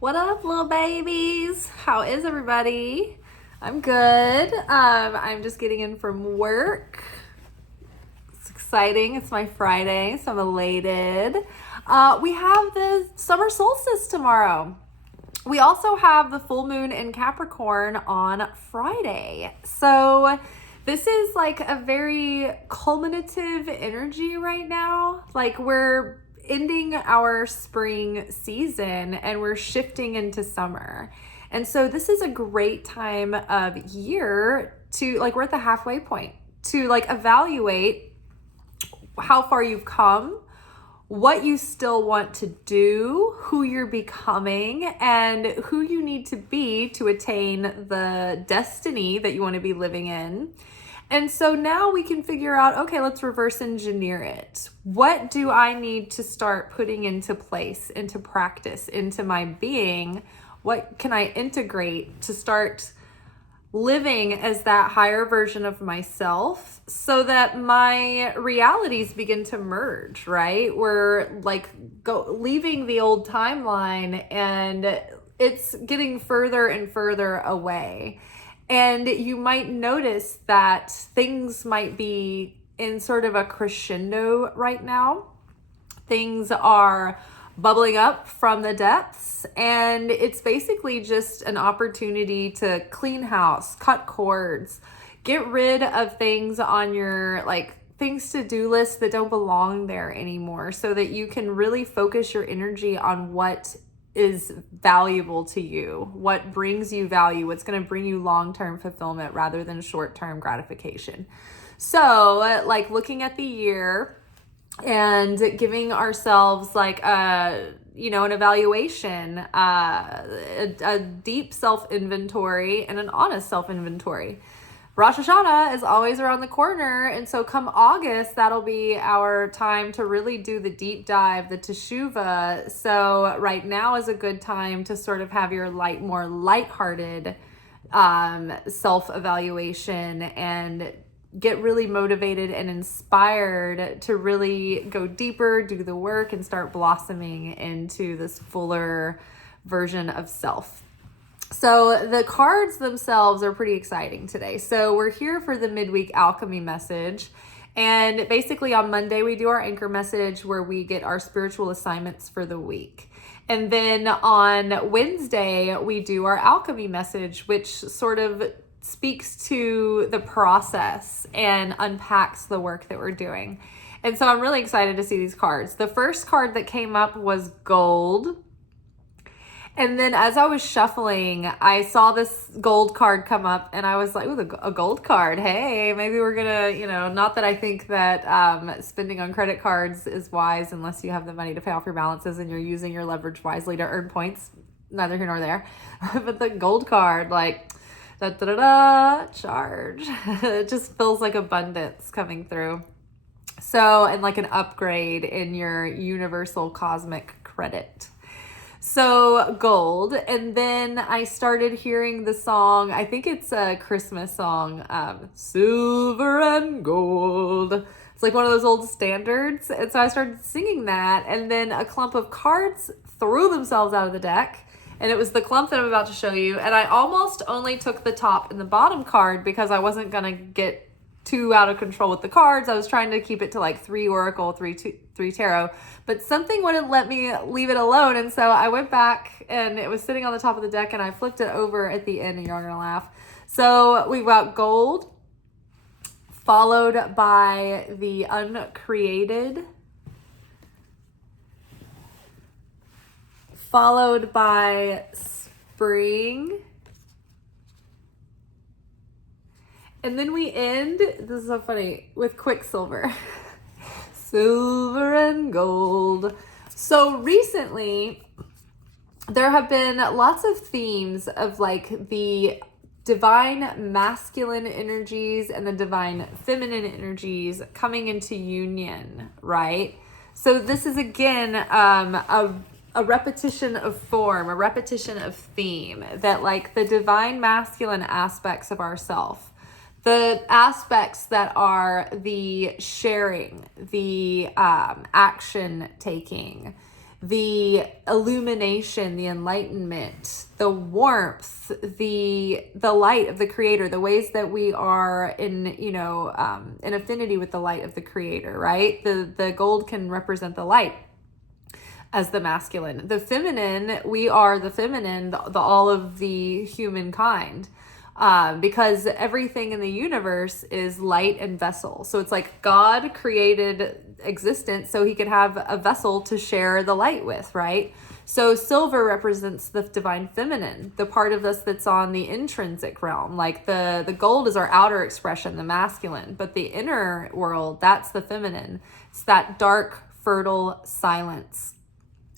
What up, little babies? How is everybody? I'm good. I'm just getting in from work. It's exciting. It's my Friday, so I'm elated. We have the summer solstice tomorrow. We also have the full moon in Capricorn on Friday. So this is like a very culminative energy right now. Like we're ending our spring season and we're shifting into summer. And so this is a great time of year to like, we're at the halfway point to like evaluate how far you've come, what you still want to do, who you're becoming, and who you need to be to attain the destiny that you want to be living in. And so now we can figure out, okay, let's reverse engineer it. What do I need to start putting into place, into practice, into my being? What can I integrate to start living as that higher version of myself so that my realities begin to merge, right? We're like leaving the old timeline and it's getting further and further away. And you might notice that things might be in sort of a crescendo right now. Things are bubbling up from the depths, and it's basically just an opportunity to clean house, cut cords, get rid of things on your things to do list that don't belong there anymore, so that you can really focus your energy on what is valuable to you, what brings you value, what's going to bring you long-term fulfillment rather than short-term gratification. So like looking at the year and giving ourselves like an evaluation, a deep self-inventory and an honest self-inventory. Rosh Hashanah is always around the corner, and so come August, that'll be our time to really do the deep dive, the teshuvah. So right now is a good time to sort of have your more lighthearted self-evaluation and get really motivated and inspired to really go deeper, do the work, and start blossoming into this fuller version of self. So the cards themselves are pretty exciting today. So we're here for the midweek alchemy message. And basically on Monday, we do our anchor message where we get our spiritual assignments for the week. And then on Wednesday, we do our alchemy message, which sort of speaks to the process and unpacks the work that we're doing. And so I'm really excited to see these cards. The first card that came up was gold. And then as I was shuffling, I saw this gold card come up and I was like, ooh, a gold card. Hey, maybe we're going to, not that I think that spending on credit cards is wise unless you have the money to pay off your balances and you're using your leverage wisely to earn points. Neither here nor there. But the gold card, like, charge. It just feels like abundance coming through. So, and like an upgrade in your universal cosmic credit. So gold. And then I started hearing the song, I think it's a Christmas song, Silver and Gold. It's like one of those old standards. And so I started singing that, and then a clump of cards threw themselves out of the deck. And it was the clump that I'm about to show you. And I almost only took the top and the bottom card because I wasn't going to get too out of control with the cards. I was trying to keep it to like 3 oracle, 3 tarot, but something wouldn't let me leave it alone. And so I went back and it was sitting on the top of the deck and I flipped it over at the end, and you're gonna laugh. So we've got gold, followed by the uncreated, followed by spring, and then we end, this is so funny, with Quicksilver. Silver and gold. So recently, there have been lots of themes of like the divine masculine energies and the divine feminine energies coming into union, right? So this is again a repetition of form, a repetition of theme, that like the divine masculine aspects of ourself, the aspects that are the sharing, the action taking, the illumination, the enlightenment, the warmth, the light of the creator, the ways that we are in, in affinity with the light of the creator, right? The gold can represent the light as the masculine. The feminine, we are the feminine, the all of the humankind. Because everything in the universe is light and vessel. So it's like God created existence so he could have a vessel to share the light with, right? So silver represents the divine feminine, the part of us that's on the intrinsic realm. Like the gold is our outer expression, the masculine, but the inner world, that's the feminine. It's that dark, fertile silence.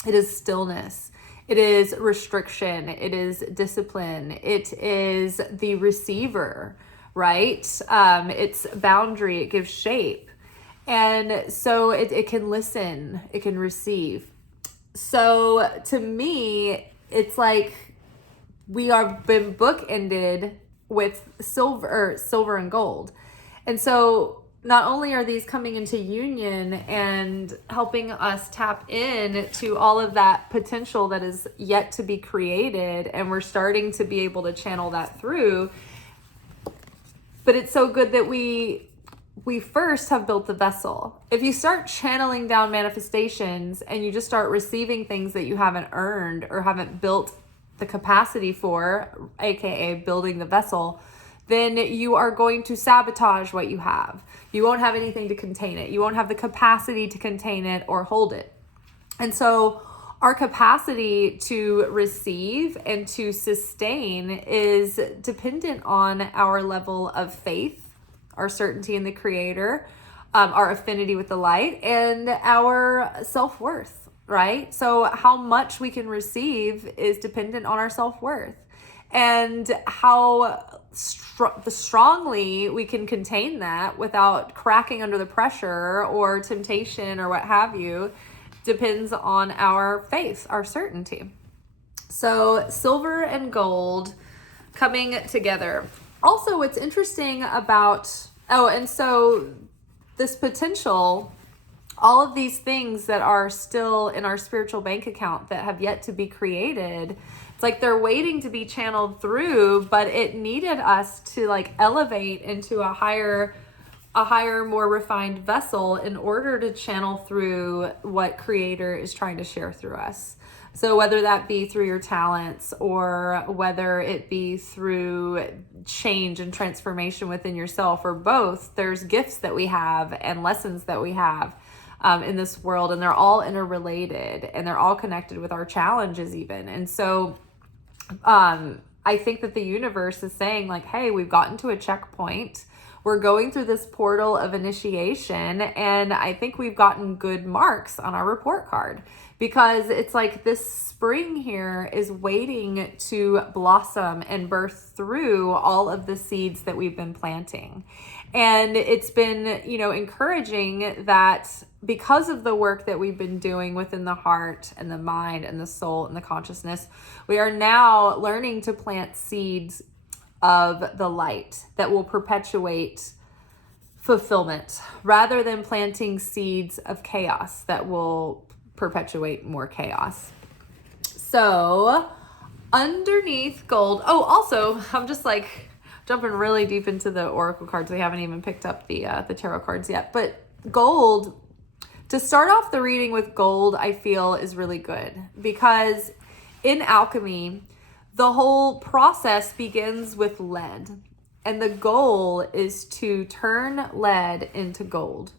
It is stillness. It is restriction. It is discipline. It is the receiver, right? It's boundary. It gives shape. And so it can listen. It can receive. So to me, it's like we are been bookended with silver and gold. And so not only are these coming into union and helping us tap in to all of that potential that is yet to be created, and we're starting to be able to channel that through, but it's so good that we first have built the vessel. If you start channeling down manifestations and you just start receiving things that you haven't earned or haven't built the capacity for, aka building the vessel, then you are going to sabotage what you have. You won't have anything to contain it. You won't have the capacity to contain it or hold it. And so our capacity to receive and to sustain is dependent on our level of faith, our certainty in the creator, our affinity with the light, and our self-worth, right? So how much we can receive is dependent on our self-worth. And how strongly we can contain that without cracking under the pressure or temptation or what have you depends on our faith, our certainty. So silver and gold coming together. Also, what's interesting about, and so this potential, all of these things that are still in our spiritual bank account that have yet to be created, it's like they're waiting to be channeled through, but it needed us to like elevate into a higher, more refined vessel in order to channel through what Creator is trying to share through us. So whether that be through your talents or whether it be through change and transformation within yourself, or both, there's gifts that we have and lessons that we have in this world, and they're all interrelated and they're all connected with our challenges even. And so I think that the universe is saying like, hey, we've gotten to a checkpoint. We're going through this portal of initiation, and I think we've gotten good marks on our report card, because it's like this spring here is waiting to blossom and birth through all of the seeds that we've been planting. And it's been, encouraging that because of the work that we've been doing within the heart and the mind and the soul and the consciousness, we are now learning to plant seeds of the light that will perpetuate fulfillment, rather than planting seeds of chaos that will perpetuate more chaos. So underneath gold, also I'm just like jumping really deep into the oracle cards. We haven't even picked up the tarot cards yet, but gold, to start off the reading with gold, I feel is really good, because in alchemy, the whole process begins with lead, and the goal is to turn lead into gold.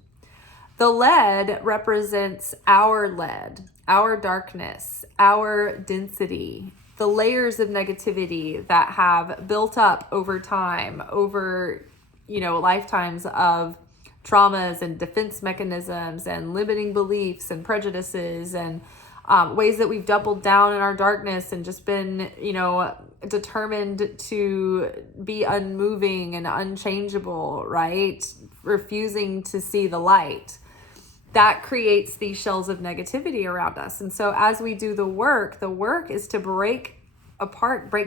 The lead represents our lead, our darkness, our density, the layers of negativity that have built up over time, over, lifetimes of traumas and defense mechanisms and limiting beliefs and prejudices and ways that we've doubled down in our darkness and just been, determined to be unmoving and unchangeable, right? Refusing to see the light. That creates these shells of negativity around us. And so as we do the work is to break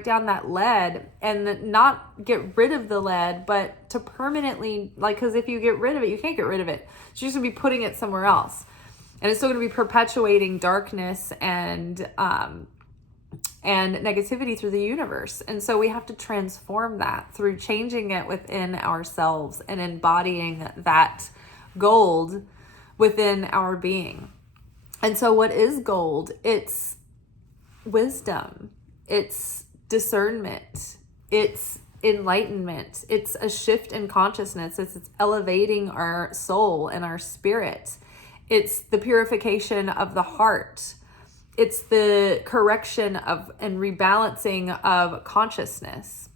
down that lead, and not get rid of the lead, but to permanently, because if you get rid of it, you can't get rid of it. So you're just gonna be putting it somewhere else. And it's still going to be perpetuating darkness and negativity through the universe. And so we have to transform that through changing it within ourselves and embodying that gold within our being. And so what is gold? It's wisdom. It's discernment. It's enlightenment. It's a shift in consciousness. It's elevating our soul and our spirit. It's the purification of the heart. It's the correction of and rebalancing of consciousness.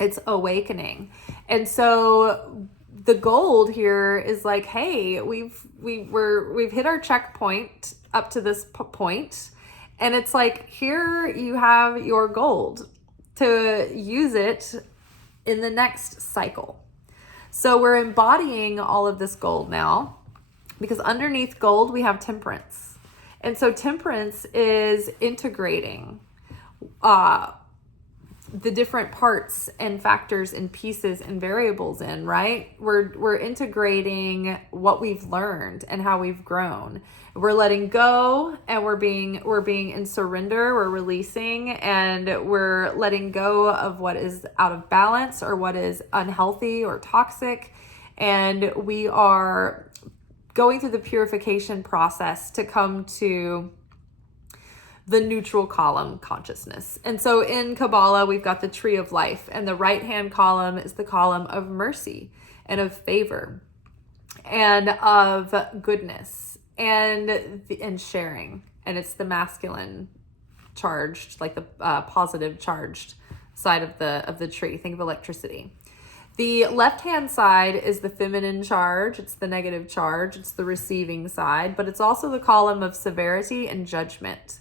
It's awakening. And so the gold here is like, hey, we've hit our checkpoint up to this point. And it's like, here you have your gold to use it in the next cycle. So we're embodying all of this gold now, because underneath gold, we have temperance. And so temperance is integrating the different parts and factors and pieces and variables in, right? We're integrating what we've learned and how we've grown. We're letting go, and we're being in surrender, we're releasing, and we're letting go of what is out of balance or what is unhealthy or toxic. And we are going through the purification process to come to the neutral column consciousness. And so in Kabbalah, we've got the tree of life, and the right-hand column is the column of mercy and of favor and of goodness and sharing. And it's the masculine charged, like the positive charged side of the tree. Think of electricity. The left-hand side is the feminine charge. It's the negative charge. It's the receiving side, but it's also the column of severity and judgment.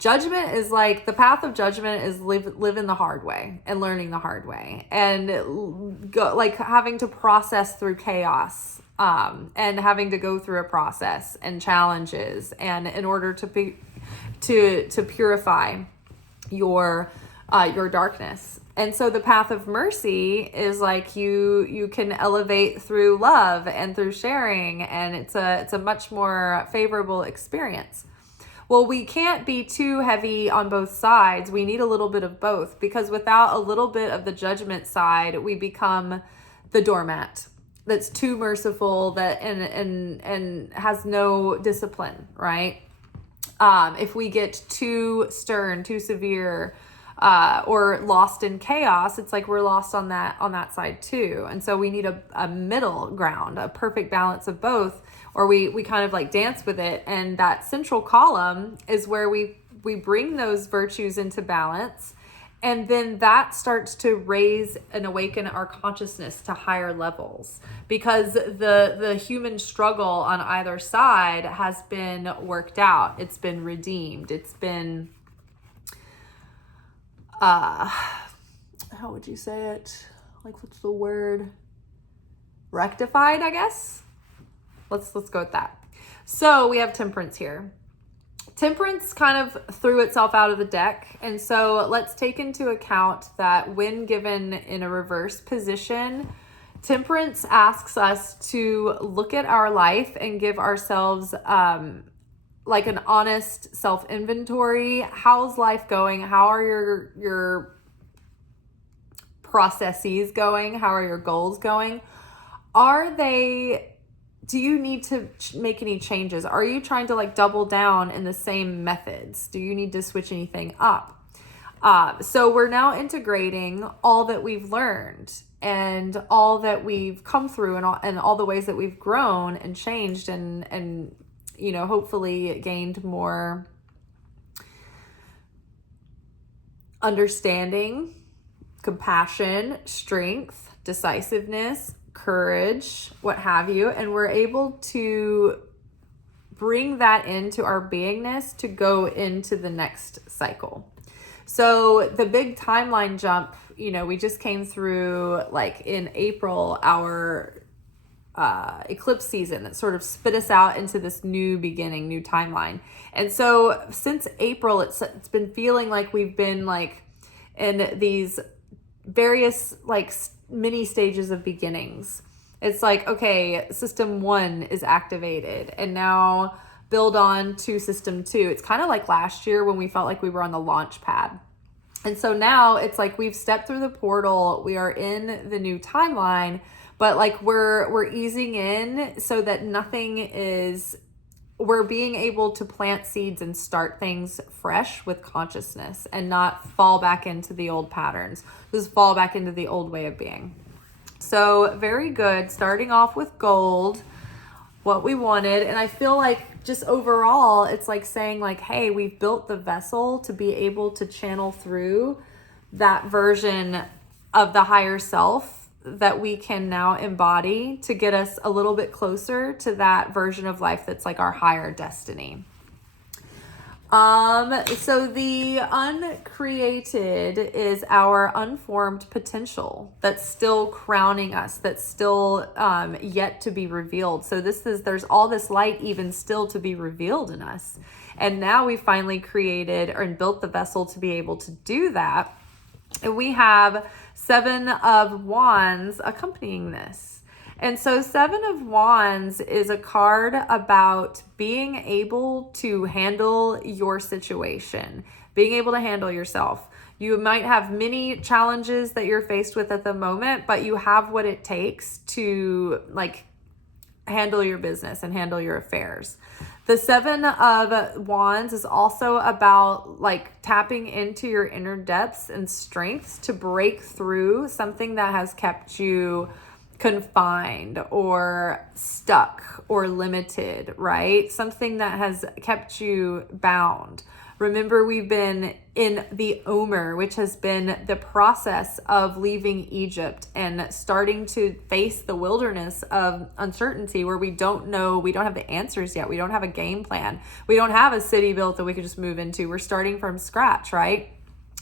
Judgment is like, the path of judgment is living the hard way and learning the hard way, and like having to process through chaos, and having to go through a process and challenges, and in order to purify your darkness. And so the path of mercy is like you can elevate through love and through sharing, and it's a much more favorable experience. Well, we can't be too heavy on both sides. We need a little bit of both, because without a little bit of the judgment side, we become the doormat that's too merciful, that and has no discipline, right? If we get too stern, too severe, or lost in chaos, it's like we're lost on that side too. And so we need a middle ground, a perfect balance of both, or we kind of like dance with it. And that central column is where we bring those virtues into balance. And then that starts to raise and awaken our consciousness to higher levels, because the human struggle on either side has been worked out. It's been redeemed. It's been, how would you say it? Like, what's the word? Rectified, I guess. Let's go with that. So we have temperance here. Temperance kind of threw itself out of the deck. And so let's take into account that when given in a reverse position, temperance asks us to look at our life and give ourselves like an honest self-inventory. How's life going? How are your processes going? How are your goals going? Do you need to make any changes? Are you trying to like double down in the same methods? Do you need to switch anything up? So we're now integrating all that we've learned and all that we've come through, and all the ways that we've grown and changed and hopefully gained more understanding, compassion, strength, decisiveness, courage, what have you. And we're able to bring that into our beingness to go into the next cycle. So the big timeline jump, we just came through, like in April, our eclipse season that sort of spit us out into this new beginning, new timeline. And so since April, it's been feeling like we've been like in these various like mini stages of beginnings. It's like, okay, system 1 is activated, and now build on to system 2. It's kind of like last year when we felt like we were on the launch pad. And so now it's like we've stepped through the portal, we are in the new timeline, but like we're easing in so that we're being able to plant seeds and start things fresh with consciousness and not fall back into the old patterns, just fall back into the old way of being. So very good. Starting off with gold, what we wanted. And I feel like just overall, it's like saying like, hey, we've built the vessel to be able to channel through that version of the higher self that we can now embody to get us a little bit closer to that version of life that's like our higher destiny. So the uncreated is our unformed potential that's still crowning us, that's still yet to be revealed. So there's all this light even still to be revealed in us. And now we finally created and built the vessel to be able to do that. And we have 7 of Wands accompanying this. And so 7 of Wands is a card about being able to handle your situation, being able to handle yourself. You might have many challenges that you're faced with at the moment, but you have what it takes to like handle your business and handle your affairs. The 7 of Wands is also about like tapping into your inner depths and strengths to break through something that has kept you confined or stuck or limited, right? Something that has kept you bound. Remember, we've been in the Omer, which has been the process of leaving Egypt and starting to face the wilderness of uncertainty where we don't know, we don't have the answers yet. We don't have a game plan. We don't have a city built that we could just move into. We're starting from scratch, right?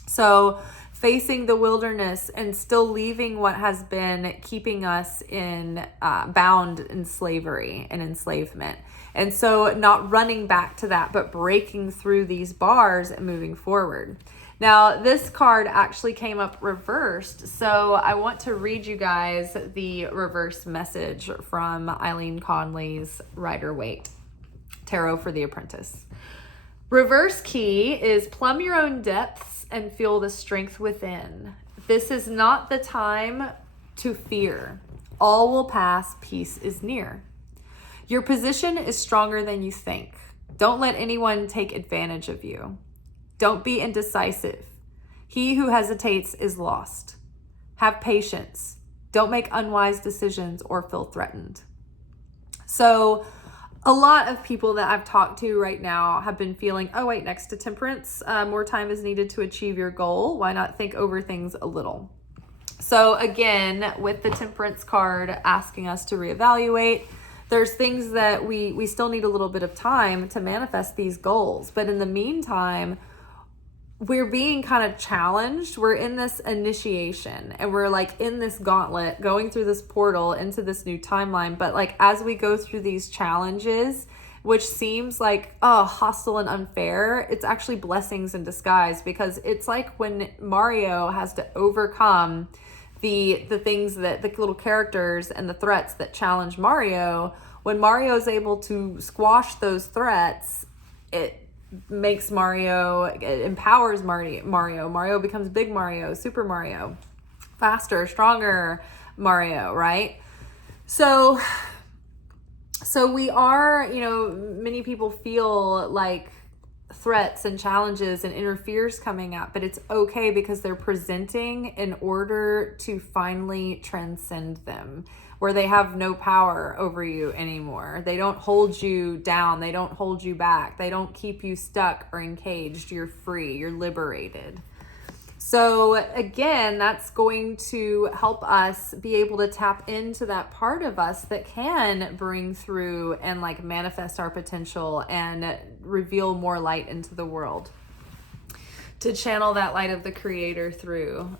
So facing the wilderness and still leaving what has been keeping us in bound in slavery and enslavement. And so not running back to that, but breaking through these bars and moving forward. Now, this card actually came up reversed. So I want to read you guys the reverse message from Eileen Conley's Rider-Waite Tarot for the Apprentice. Reverse key is plumb your own depths and feel the strength within. This is not the time to fear. All will pass, peace is near. Your position is stronger than you think. Don't let anyone take advantage of you. Don't be indecisive. He who hesitates is lost. Have patience. Don't make unwise decisions or feel threatened. So a lot of people that I've talked to right now have been feeling, oh wait, next to temperance, more time is needed to achieve your goal. Why not think over things a little? So again, with the temperance card asking us to reevaluate, there's things that we still need a little bit of time to manifest these goals. But in the meantime, we're being kind of challenged. We're in this initiation and we're like in this gauntlet going through this portal into this new timeline. But like as we go through these challenges, which seems like hostile and unfair, it's actually blessings in disguise, because it's like when Mario has to overcome the things that the little characters and the threats that challenge Mario. When Mario is able to squash those threats, it makes Mario, it empowers Mario. Mario becomes big Mario, Super Mario, faster, stronger Mario, right? So we are, many people feel like threats and challenges and inner fears coming up, but it's okay because they're presenting in order to finally transcend them, where they have no power over you anymore. They don't hold you down. They don't hold you back. They don't keep you stuck or encaged. You're free. You're liberated. So again, that's going to help us be able to tap into that part of us that can bring through and like manifest our potential and reveal more light into the world, to channel that light of the Creator through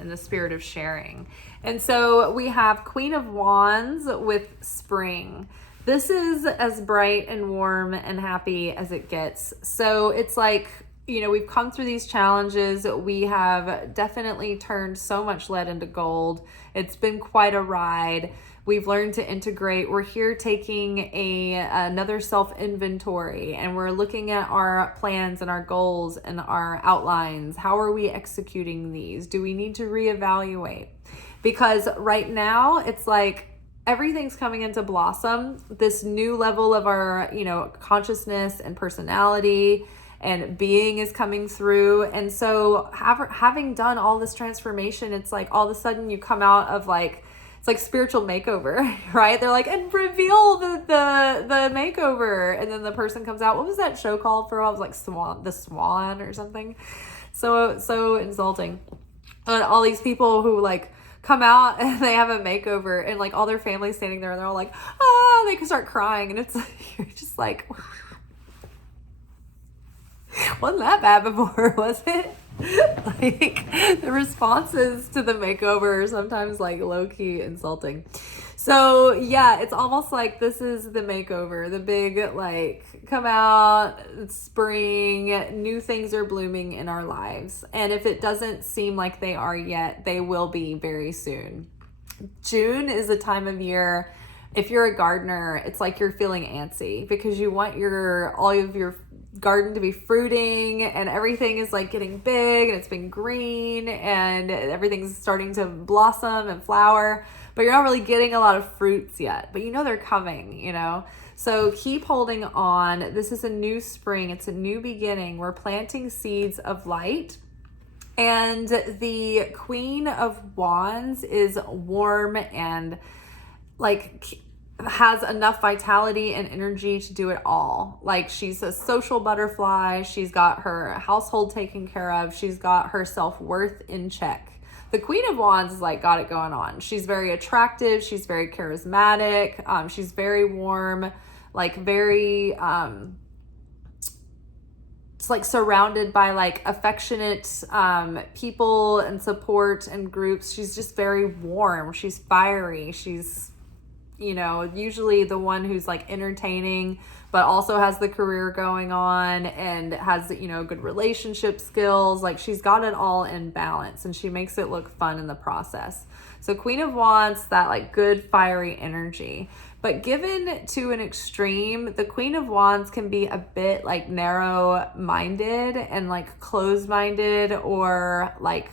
in the spirit of sharing. And so we have Queen of Wands with Spring. This is as bright and warm and happy as it gets. So it's like, we've come through these challenges. We have definitely turned so much lead into gold. It's been quite a ride. We've learned to integrate. We're here taking another self-inventory, and we're looking at our plans and our goals and our outlines. How are we executing these? Do we need to reevaluate? Because right now it's like everything's coming into blossom. This new level of our, consciousness and personality and being is coming through. And so having done all this transformation, it's like all of a sudden you come out of like, it's like spiritual makeover, right? They're like, and reveal the makeover. And then the person comes out. What was that show called for a while? It was like the Swan or something. So insulting. But all these people who like come out and they have a makeover and like all their family's standing there and they're all like, they can start crying. And it's you're just like, wasn't that bad before, was it? Like the responses to the makeover are sometimes like low-key insulting. So yeah, it's almost like this is the makeover, the big like come out, it's spring, new things are blooming in our lives. And if it doesn't seem like they are yet, they will be very soon. June is a time of year, if you're a gardener, it's like you're feeling antsy because you want all of your garden to be fruiting and everything is like getting big and it's been green and everything's starting to blossom and flower, but you're not really getting a lot of fruits yet, but they're coming, So keep holding on. This is a new spring. It's a new beginning. We're planting seeds of light. And the Queen of Wands is warm and like has enough vitality and energy to do it all. Like she's a social butterfly. She's got her household taken care of. She's got her self-worth in check. The Queen of Wands is like got it going on. She's very attractive. She's very charismatic. She's very warm, like very, it's like surrounded by like affectionate people and support and groups. She's just very warm. She's fiery. She's usually the one who's like entertaining, but also has the career going on and has, good relationship skills. Like she's got it all in balance and she makes it look fun in the process. So Queen of Wands, that like good fiery energy, but given to an extreme, the Queen of Wands can be a bit like narrow-minded and like closed-minded or like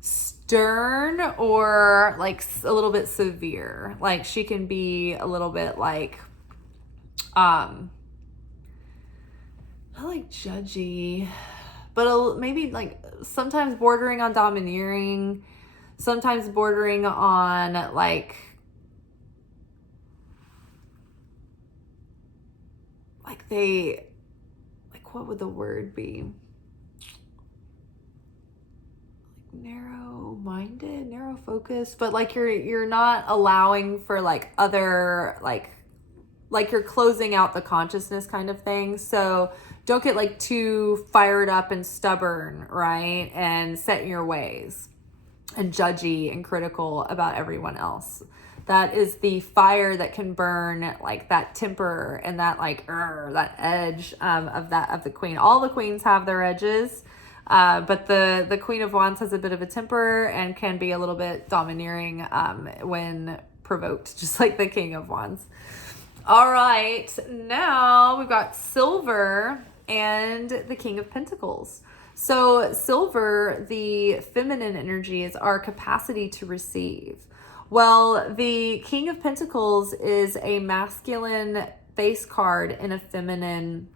stern or like a little bit severe. Like she can be a little bit like not like judgy, but maybe like sometimes bordering on domineering, sometimes bordering on like they like what would the word be? Narrow-minded, narrow focused, but like you're not allowing for like other like you're closing out the consciousness kind of thing. So don't get like too fired up and stubborn, right? And set in your ways and judgy and critical about everyone else. That is the fire that can burn like that temper and that like that edge of the queen. All the queens have their edges. But the Queen of Wands has a bit of a temper and can be a little bit domineering when provoked, just like the King of Wands. All right, now we've got Silver and the King of Pentacles. So Silver, the feminine energy, is our capacity to receive. Well, the King of Pentacles is a masculine base card in a feminine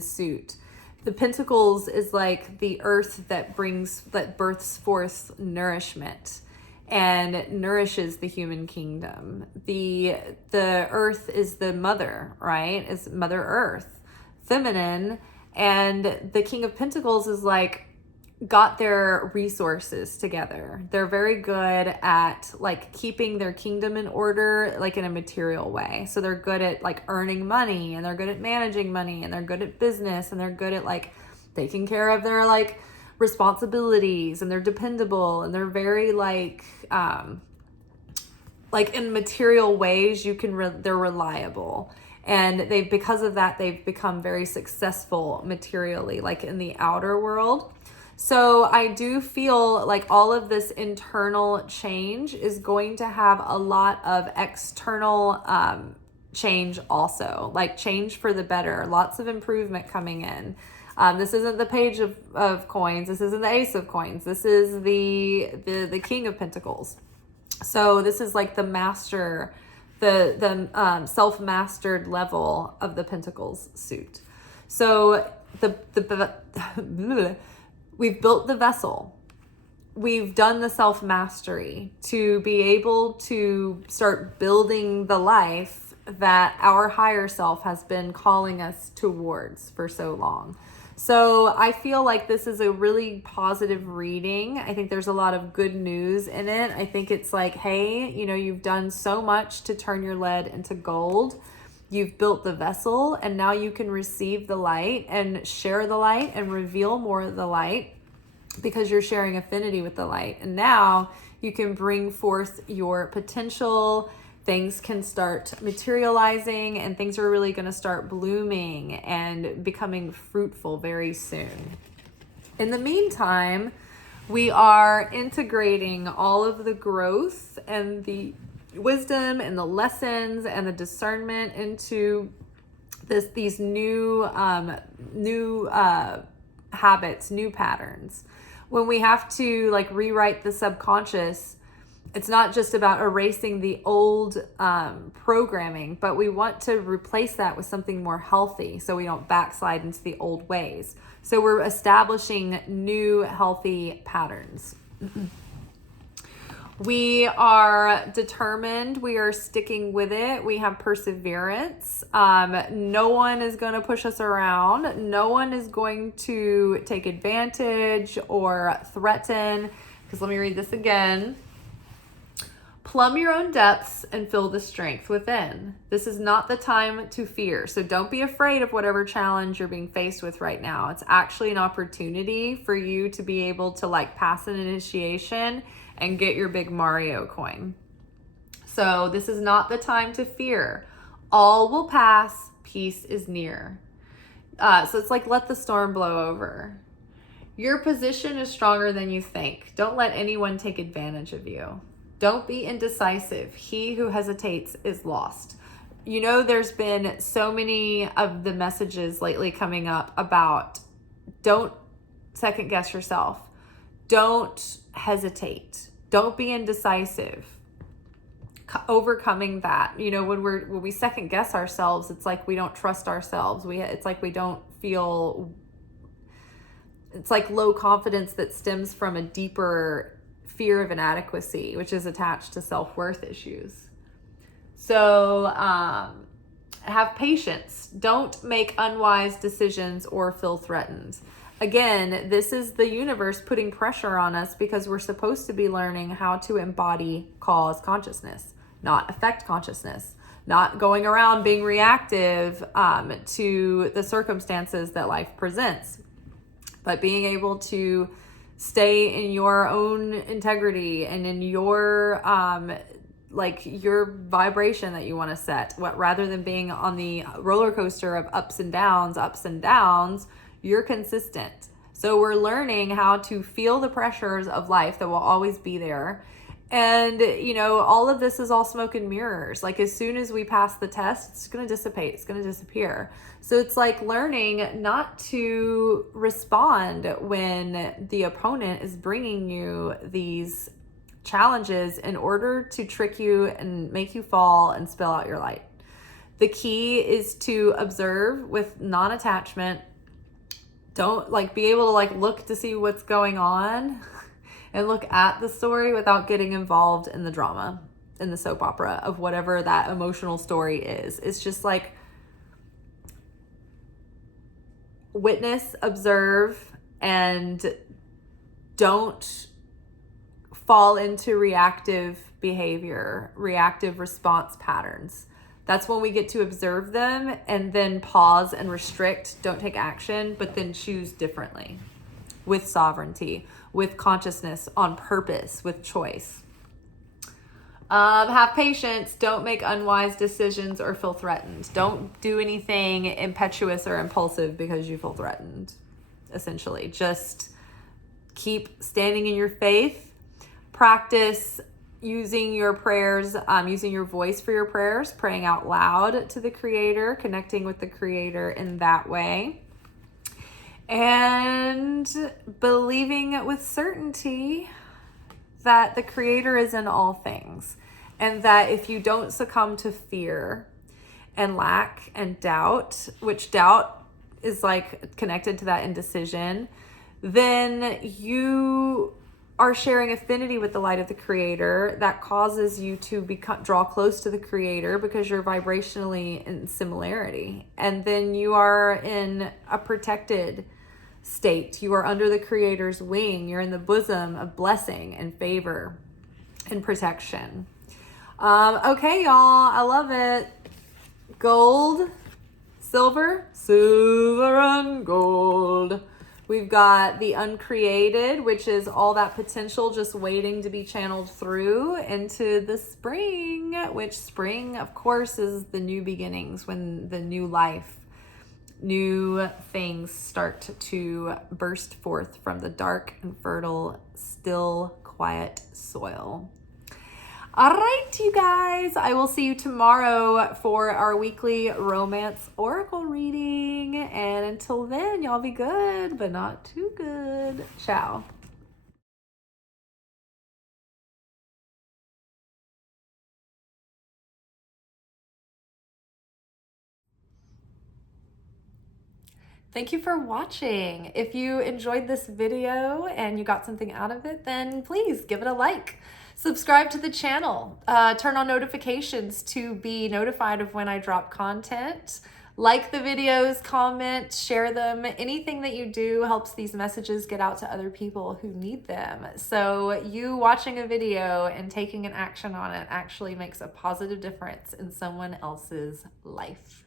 suit. The Pentacles is like the earth that births forth nourishment and nourishes the human kingdom. The earth is the mother, right? It's Mother Earth, feminine. And the King of Pentacles is like got their resources together. They're very good at like keeping their kingdom in order, like in a material way. So they're good at like earning money and they're good at managing money and they're good at business and they're good at like taking care of their like responsibilities and they're dependable and they're very like in material ways they're reliable. And because of that, they've become very successful materially, like in the outer world. So I do feel like all of this internal change is going to have a lot of external change also, like change for the better, lots of improvement coming in. This isn't the page of coins. This isn't the ace of coins. This is the king of pentacles. So this is like the master, the self-mastered level of the pentacles suit. So we've built the vessel. We've done the self-mastery to be able to start building the life that our higher self has been calling us towards for so long. So I feel like this is a really positive reading. I think there's a lot of good news in it. I think it's like, hey, you've done so much to turn your lead into gold. You've built the vessel, and now you can receive the light and share the light and reveal more of the light because you're sharing affinity with the light. And now you can bring forth your potential. Things can start materializing, and things are really going to start blooming and becoming fruitful very soon. In the meantime, we are integrating all of the growth and the wisdom and the lessons and the discernment into these new habits, new patterns. When we have to like rewrite the subconscious, it's not just about erasing the old programming, but we want to replace that with something more healthy so we don't backslide into the old ways. So we're establishing new healthy patterns. We are determined. We are sticking with it. We have perseverance. No one is going to push us around. No one is going to take advantage or threaten. Because let me read this again. Plumb your own depths and feel the strength within. This is not the time to fear. So don't be afraid of whatever challenge you're being faced with right now. It's actually an opportunity for you to be able to like pass an initiation and get your big Mario coin. So this is not the time to fear. All will pass. Peace is near. So it's like, let the storm blow over. Your position is stronger than you think. Don't let anyone take advantage of you. Don't be indecisive. He who hesitates is lost. There's been so many of the messages lately coming up about don't second guess yourself. Don't hesitate. Don't be indecisive. Overcoming that. When we second guess ourselves, it's like we don't trust ourselves. It's like we don't feel. It's like low confidence that stems from a deeper fear of inadequacy, which is attached to self-worth issues. So have patience. Don't make unwise decisions or feel threatened. Again, this is the universe putting pressure on us because we're supposed to be learning how to embody cause consciousness, not affect consciousness, not going around being reactive to the circumstances that life presents, but being able to stay in your own integrity and in your your vibration that you want to set. Rather than being on the roller coaster of ups and downs, you're consistent. So we're learning how to feel the pressures of life that will always be there. And, all of this is all smoke and mirrors. Like as soon as we pass the test, it's going to dissipate. It's going to disappear. So it's like learning not to respond when the opponent is bringing you these challenges in order to trick you and make you fall and spill out your light. The key is to observe with non-attachment. Don't be able to look to see what's going on and look at the story without getting involved in the drama, in the soap opera of whatever that emotional story is. It's just witness, observe, and don't fall into reactive behavior, reactive response patterns. That's when we get to observe them and then pause and restrict, don't take action, but then choose differently with sovereignty, with consciousness, on purpose, with choice. Have patience. Don't make unwise decisions or feel threatened. Don't do anything impetuous or impulsive because you feel threatened, essentially. Just keep standing in your faith. Practice using your prayers, using your voice for your prayers, praying out loud to the Creator, connecting with the Creator in that way. And believing with certainty that the Creator is in all things. And that if you don't succumb to fear and lack and doubt, which doubt is like connected to that indecision, then you are sharing affinity with the light of the Creator that causes you to draw close to the Creator because you're vibrationally in similarity. And then you are in a protected state. You are under the Creator's wing. You're in the bosom of blessing and favor and protection. Okay, y'all, I love it. Gold, silver and gold. We've got the uncreated, which is all that potential just waiting to be channeled through into the spring, which spring, of course, is the new beginnings, when the new life, new things start to burst forth from the dark and fertile, still, quiet soil. All right, you guys, I will see you tomorrow for our weekly romance oracle reading. And until then, y'all be good, but not too good. Ciao. Thank you for watching. If you enjoyed this video and you got something out of it, then please give it a like. Subscribe to the channel. Turn on notifications to be notified of when I drop content. Like the videos, comment, share them. Anything that you do helps these messages get out to other people who need them. So you watching a video and taking an action on it actually makes a positive difference in someone else's life.